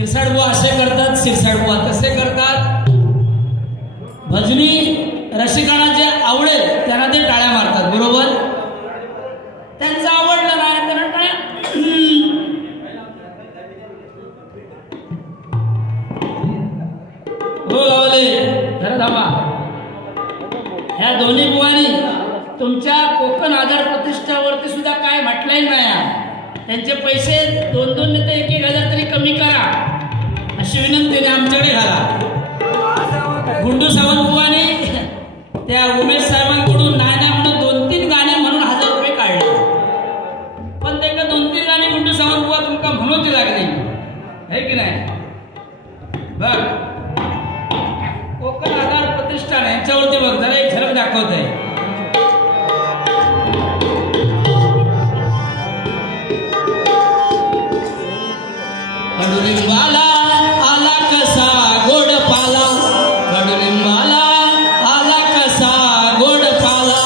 शिरसाटबुवा असे करतात, शिरसाटबुवा तसे करतात. भजनी रसिकांना जे आवडेल त्यांना ते टाळ्या मारतात, बरोबर. त्यांचं आवडलं नाही त्यांना टाळ्या. हो गावले जरा थांबा. ह्या दोन्ही बुवानी तुमच्या कोकण आधार प्रतिष्ठावरती सुद्धा काय म्हटलंही नाही. त्यांचे पैसे 2-2 नाही तर 1-1 तरी कमी करा अशी विनंती आमच्याकडे घाला. गुंडू सावंत बुवानी त्या उमेश साहेबांकडून नाही म्हणून 2-3 गाणे म्हणून 1000 रुपये काढले. पण ते 2-3 गाणे गुंडू सावंत बुवा तुमका म्हणूच लागली आहे की नाही. बघ कोकण आधार प्रतिष्ठान यांच्यावरती बघ जरा एक झलक दाखवत आहे. कडुलिंबाला आला कसा गोड पाला, कडुलिंबाला आला कसा गोड पाला.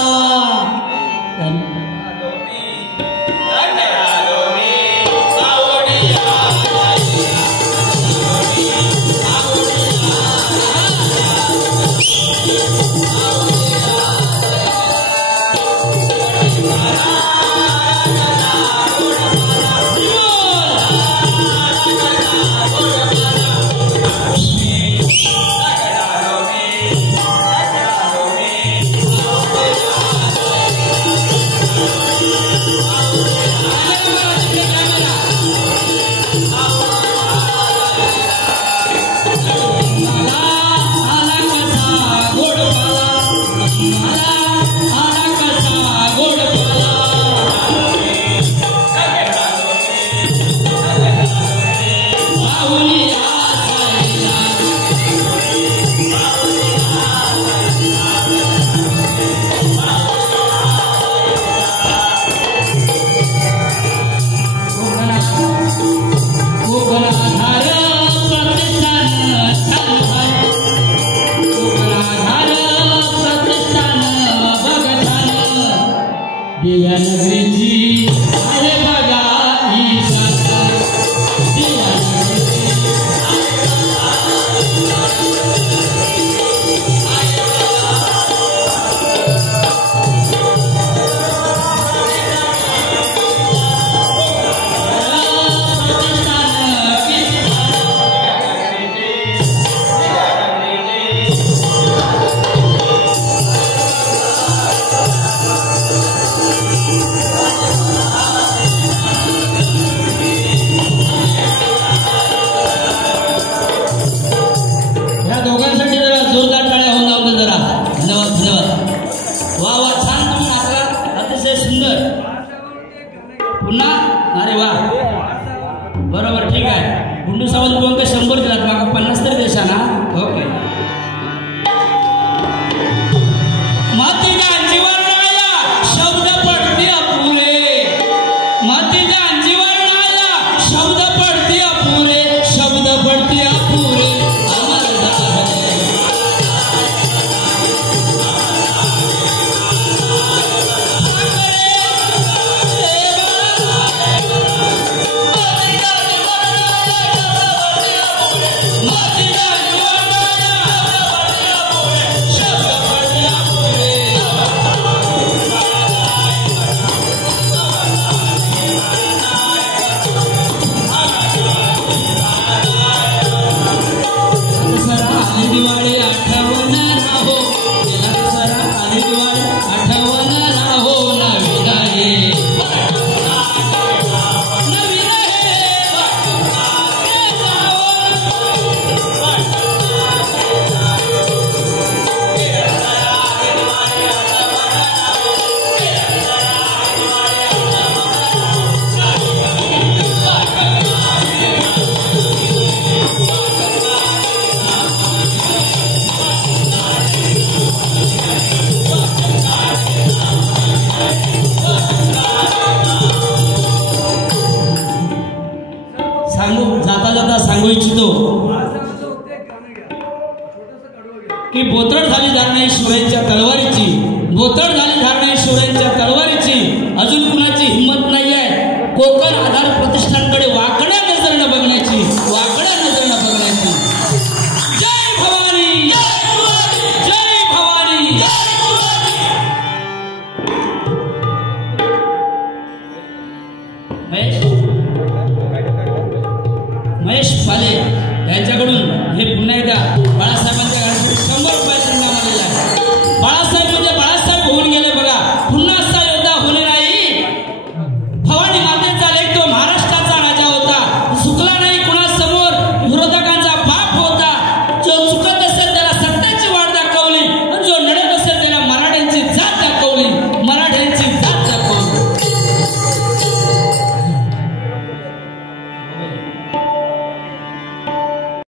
सांगू इच्छितो की बोथट झाली धारणा शिवरायांच्या तलवारीची, बोथट झाली धारणा शिवरायांच्या तलवारीची. अजून कुणाची हिंमत नाही आहे कोकण आधार प्रतिष्ठानकडे वाकड्या नजरेनं बघण्याची, वाकड्या वाले यांच्याकडून हे पुन्हा एकदा बाळासाहेबांच्या घरासाठी 100 रुपयाचा इनाम आलेला आहे. बाळासाहेब म्हणजे बाळासाहेब होऊन गेले बघा, पुन्हा असा योद्धा होणे नाही. भवानी मातेचा लेक तो महाराष्ट्राचा राजा होता, चुकला नाही कुणासमोर, विरोधकांचा बाप होता. जो चुकत असेल त्याला सत्याची वाट दाखवली, जो लढत असेल त्याला मराठ्यांची जात दाखवली, मराठ्यांची जात दाखवली.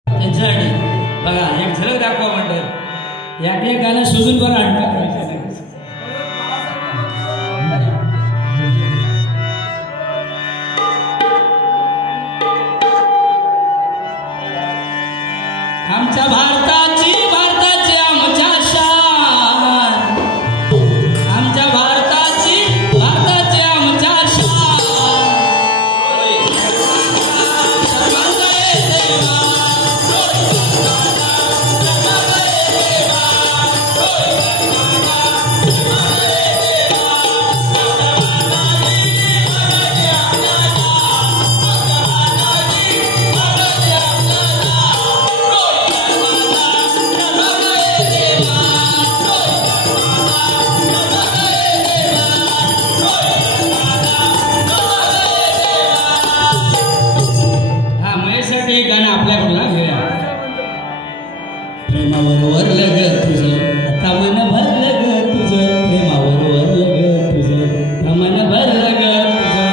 त्यांच्यासाठी बघा एक झलक दाखवा म्हणतात, या गाणं शोधून बरं आणतात. आमच्या भारताची आमच्या शान, आमच्या भारताची आमच्या शान. गाणं आपल्याकडला घेऊया. प्रेमावर वरलं ग तुझं, आता मन भरलं ग तुझं, प्रेमावर वरलं ग तुझं, मन भरलं ग तुझं.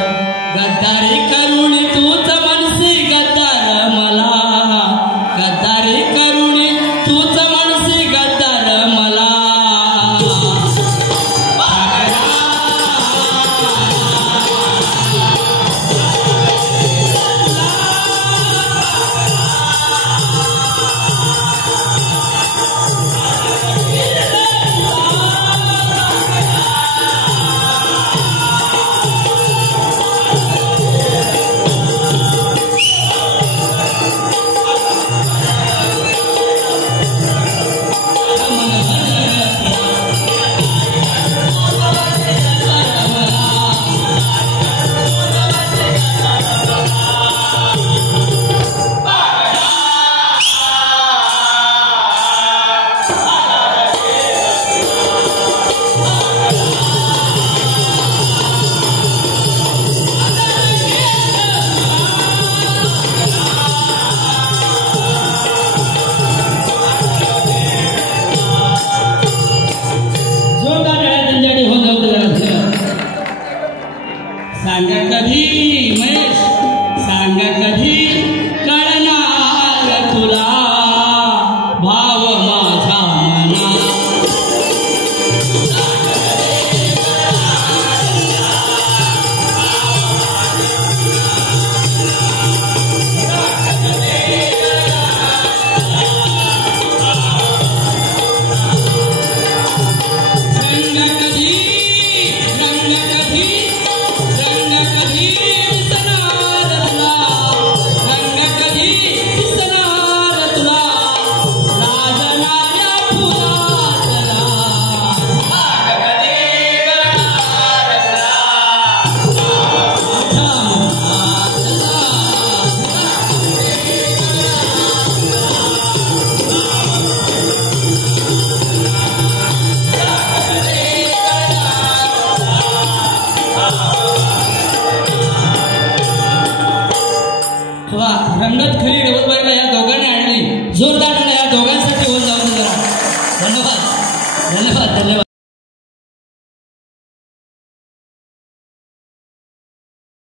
गद्दारी करून तूच मनसी गद्दार मला, गद्दारी करून तूच मनसी गद्दार मला. सांग कधी महेश, सांग कधी कळणार तुला भाव माझा मना. रंगत खरी डेवलपरला या दोघांनी आणली, जोरदार या दोघांसाठी होऊन जाऊन. धन्यवाद धन्यवाद धन्यवाद.